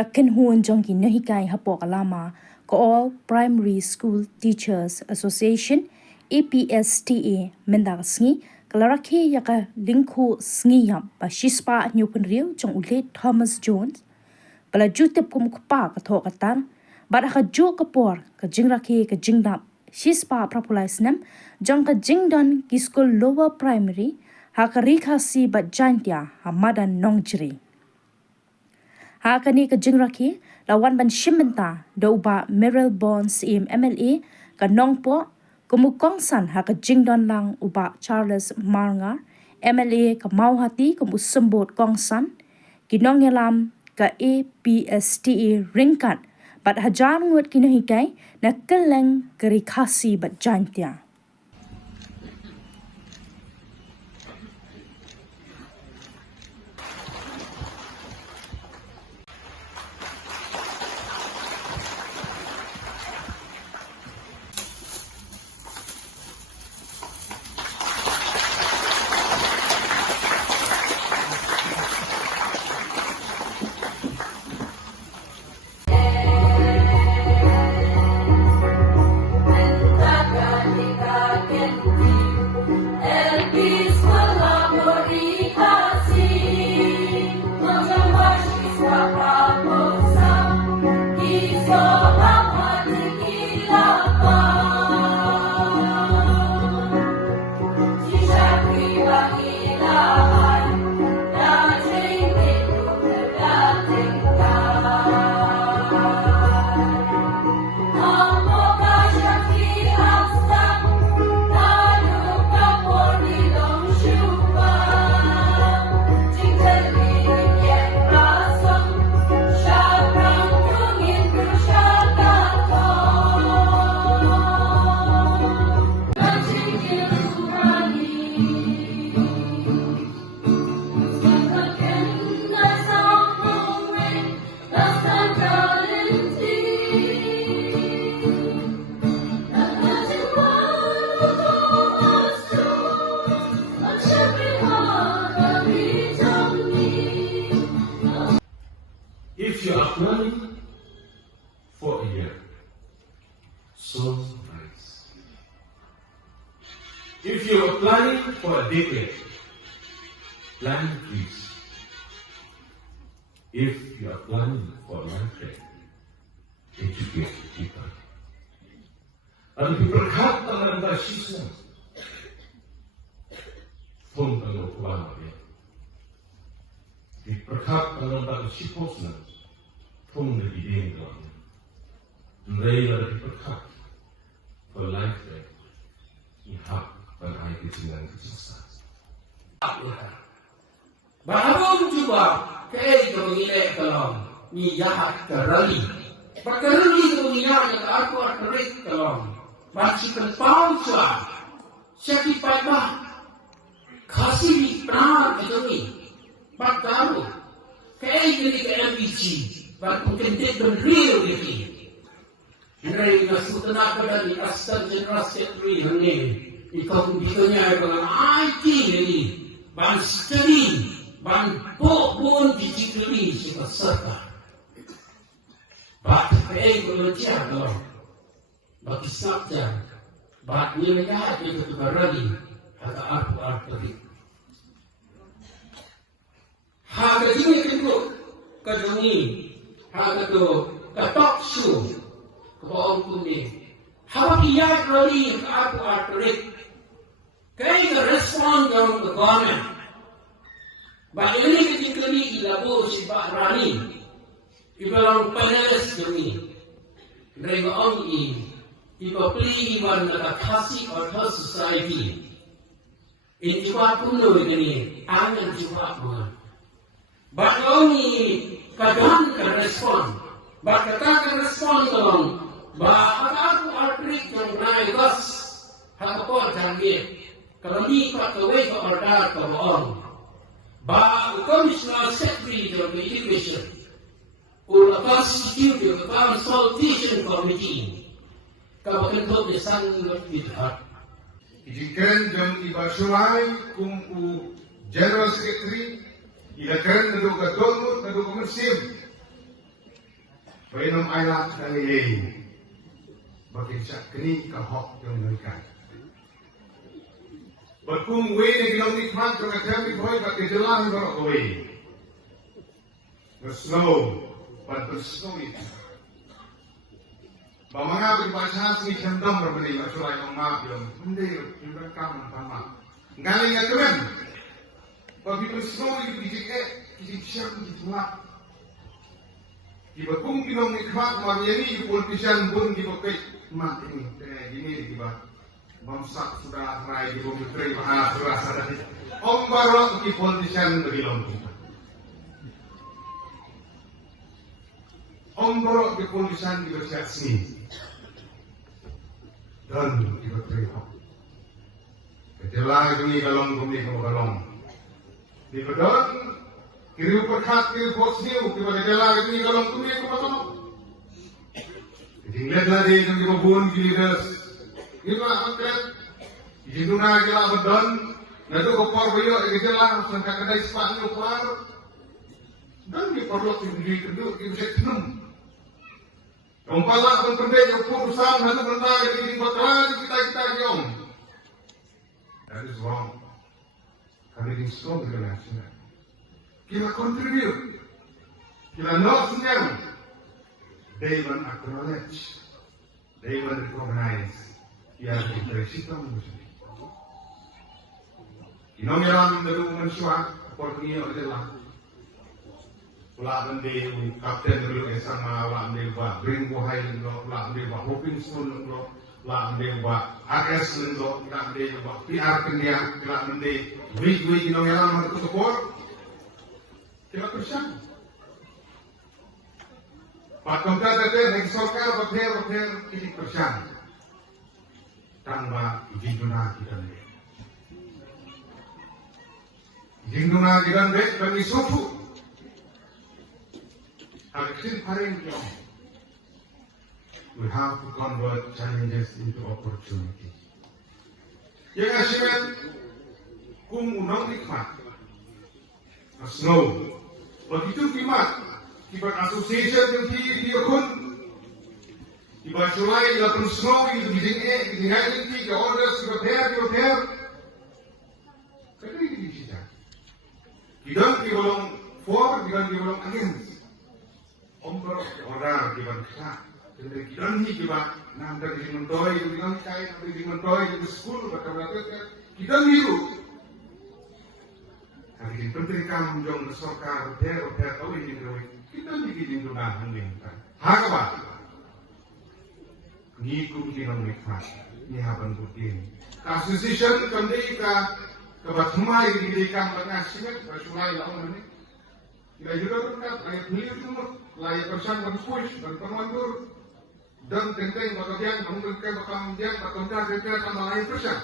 kaken huon jong ki nahikai hapok alama ko All Primary School Teachers Association APSTA mendak sngi kalarake yaka lingko sngi yam pa shispa nyupun riu jong ule Thomas Jones bala jutep kum kupa ka tho katang bara ka jo kapor ka jingrake ka jingdap shispa propulais nam jong ka jingdan ki school lower primary ha ka rikha si ba jantia hamadan nongjri ha ka ni ka jingrake lawan ban shimenta do ba Merrill Bonds im MLA ka nongpo kumukong san ha ka jingdan lang uba Charles Marnga MLA ka mauhati kumusembot kong san kinong yalam ka APSTA ringkat bat hajar ngut kinahikai na keleng kerikasi bat jantia. If you are planning for a year, sow rice. If you are planning for a decade, plant trees. If you are planning for a lifetime, educate people. And diberkati anda siswa pun kalau pulang dia. Diberkati anda siswa pun lebih dingin. Mereka diberkati for lifetime. Ihak berai dengan kesuksesan. Baru juga kaya mengilai kalau ni jahat kerali. Perkerali itu minyak yang aku terik kalau masih kentang suah. Siapa pada kasih pernah itu ni. Baru kaya jadi ke MPG. Baru kentik berdiri lagi. Mereka masuk tenaga dari Asal General Secretary ini. Ikut bitonya dengan IT ini. Ban study. Ban pun digitally siapa serta. Bat kaya belajar dong. Bagi sabda. Bat nilai itu terberani. Ada arti tadi. Harga ini itu keduni. Harga itu ketoksu. Kebawa kuning. Harga ia kali arti. Kaya respon dalam government. Baik ini ketika ini ilmu sifat rani, ibarat panas demi, mereka orang ini, ibarat pilih ibarat mereka kasih atau society. Ini juga punya ini, angin juga punya. Baik orang ini kadang respon, baik katakan respon dalam, baik aku artrik yang naik gas, hakapor jangan kalau ni kawai ke order ke orang. Ba Commissioner Secretary of Education or constitute the Consultation Committee. Kabakan to the San Vidhat. Ijikan jam ibasuai kung General Secretary ilakan nado kadongot nado komersim Bainom ayat dan yei. Bagi siap kini kahok yang mereka. Berkung wei ni bilang nikmat dengan kami boy bagi jalan berok wei. Bersnow, bersnow itu. Bamanga berbahasa seni centang berbeli masalah yang maaf yang mendir juga kamu sama. Galing ya teman. Bagi bersnow itu kisik siap ditolak. Tiba kung kinong nikmat mariani politician pun tiba kay mat ini kayak gini tiba bangsa sudah rai di bumi menteri bahasa rasa tadi. Om barok ki politician berilong kita. Om barok ki politician di bersyaksi. Dan tiba teriak. Kejelah ini galong bumi kamu galong. Di bedon kiri perkat kiri posniu kiri kejelah ini galong bumi kamu galong. Tinggal lagi yang dibubun kiri das. Ini lah angkat. Di dunia kita bedon. Nado kopar bayo kejelah sangka kedai sepatu kopar. Dan di perlok di kedua di bisa tenum. Umpala pun pendek yang urusan hanya benda yang ini bakalan kita jom. That is wrong. Kami ini strong relationship. Kita contribute. Kita not sendiri. They will acknowledge. They will recognize. Ia kita muslim. Inongiran dari manusia portnya adalah Ulah ande kapten dulu sama ulah ande ba bring bohai lo ulah ande ba hoping school lo ulah ande ba AS lo ulah ande ba PR kendia ulah ande week ino yang mana tu support kita percaya Pak Komda tadi yang sorkar berper ini percaya tanpa jinduna kita ni jinduna kita ni kami sufu we have to convert challenges into opportunities. Yang asyik kung unang nikmat, snow. Begitu kimat, kibat association yang diakun, kibat sulai lapan snow itu dihasilkan tiga orders kibat hair. Kali ini bisa. Kita dibolong for, kita dibolong against. Omber orang kibat kita, jadi kita ni kibat nak dari mentoi, kita kaya dari mentoi di sekolah kata kita biru. Hari ini penting kamu jom sorkar hotel tahu ini kita ni kita tunang hendak. Hagabat, ni kita nikmat, ni haban putin. Association kami kebatumai diberikan pengasihkan bersulai lawan ini. Kita juga berkat ayat milik umur, layak persan berpush dan permandur dan tentang bagian mungkin bakal menjadi bakal sama lain persan.